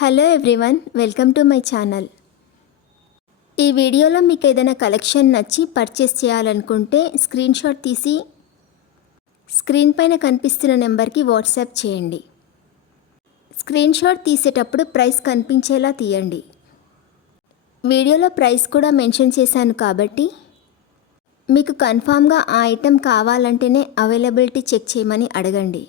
Hello everyone, welcome to my channel. ఈ వీడియోలో మీకు ఏదైనా కలెక్షన్ నచ్చి పర్చేస్ చేయాలనుకుంటే స్క్రీన్ షాట్ తీసి స్క్రీన్ పైన కనిపిస్తున్న నెంబర్కి వాట్సాప్ చేయండి. స్క్రీన్ షాట్ తీసేటప్పుడు ప్రైస్ కనిపించేలా తీయండి. వీడియోలో ప్రైస్ కూడా మెన్షన్ చేశాను కాబట్టి మీకు కన్ఫామ్గా ఆ ఐటెం కావాలంటేనే అవైలబిలిటీ చెక్ చేయమని అడగండి.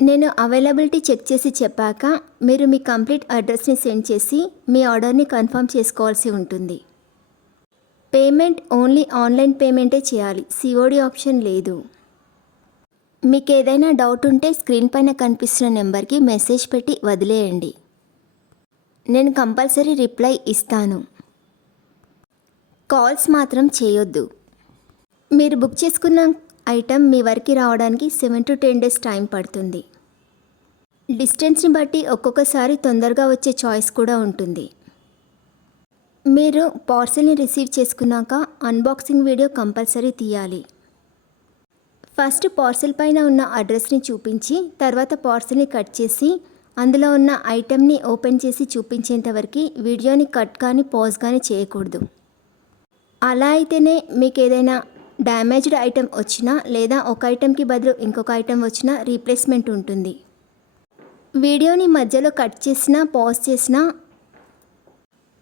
నేను అవైలబిలిటీ చెక్ చేసి చెప్పాక మీరు మీ కంప్లీట్ అడ్రస్ని సెండ్ చేసి మీ ఆర్డర్ని కన్ఫర్మ్ చేసుకోవాల్సి ఉంటుంది. పేమెంట్ ఓన్లీ ఆన్లైన్ పేమెంటే చేయాలి, సిఓడి ఆప్షన్ లేదు. మీకు ఏదైనా డౌట్ ఉంటే స్క్రీన్ పైన కనిపిస్తున్న నెంబర్కి మెసేజ్ పెట్టి వదిలేయండి. నేను కంపల్సరీ రిప్లై ఇస్తాను. కాల్స్ మాత్రం చేయొద్దు. మీరు బుక్ చేసుకున్న ఐటెం మీ వరకు రావడానికి 7 to 10 days టైం పడుతుంది. డిస్టెన్స్ని బట్టి ఒక్కొక్కసారి తొందరగా వచ్చే చాయిస్ కూడా ఉంటుంది. మీరు పార్సెల్ని రిసీవ్ చేసుకున్నాక అన్బాక్సింగ్ వీడియో కంపల్సరీ తీయాలి. ఫస్ట్ పార్సెల్ పైన ఉన్న అడ్రస్ని చూపించి తర్వాత పార్సెల్ని కట్ చేసి అందులో ఉన్న ఐటెంని ఓపెన్ చేసి చూపించేంతవరకు వీడియోని కట్ కానీ పాజ్ కానీ చేయకూడదు. అలా అయితేనే మీకు ఏదైనా డ్యామేజ్డ్ ఐటెం వచ్చినా లేదా ఒక ఐటెంకి బదులు ఇంకొక ఐటెం వచ్చినా రీప్లేస్మెంట్ ఉంటుంది. వీడియోని మధ్యలో కట్ చేసినా పాజ్ చేసినా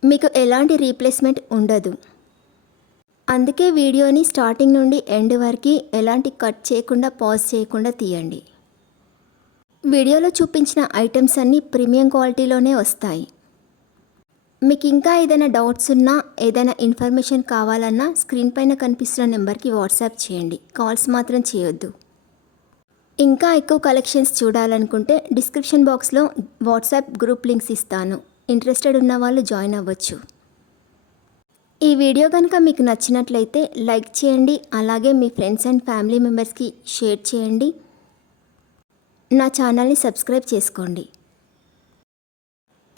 మీకు ఎలాంటి రీప్లేస్మెంట్ ఉండదు. అందుకే వీడియోని స్టార్టింగ్ నుండి ఎండ్ వరకు ఎలాంటి కట్ చేయకుండా పాజ్ చేయకుండా తీయండి. వీడియోలో చూపించిన ఐటమ్స్ అన్నీ ప్రీమియం క్వాలిటీలోనే వస్తాయి. మీకు ఇంకా ఏదైనా డౌట్స్ ఉన్నా ఏదైనా ఇన్ఫర్మేషన్ కావాలన్నా స్క్రీన్ పైన కనిపిస్తున్న నెంబర్కి వాట్సాప్ చేయండి. కాల్స్ మాత్రం చేయొద్దు. ఇంకా ఎక్కువ కలెక్షన్స్ చూడాలనుకుంటే డిస్క్రిప్షన్ బాక్స్లో వాట్సాప్ గ్రూప్ లింక్స్ ఇస్తాను. ఇంట్రెస్టెడ్ ఉన్న వాళ్ళు జాయిన్ అవ్వచ్చు. ఈ వీడియో కనుక మీకు నచ్చినట్లయితే లైక్ చేయండి. అలాగే మీ ఫ్రెండ్స్ అండ్ ఫ్యామిలీ మెంబర్స్కి షేర్ చేయండి. నా ఛానల్ని సబ్స్క్రైబ్ చేసుకోండి.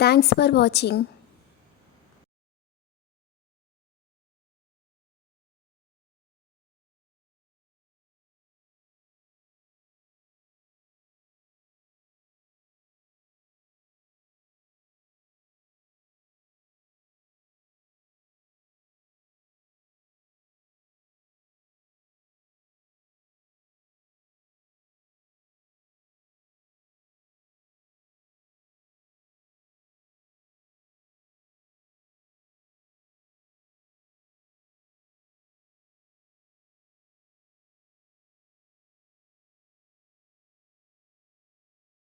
Thanks for watching.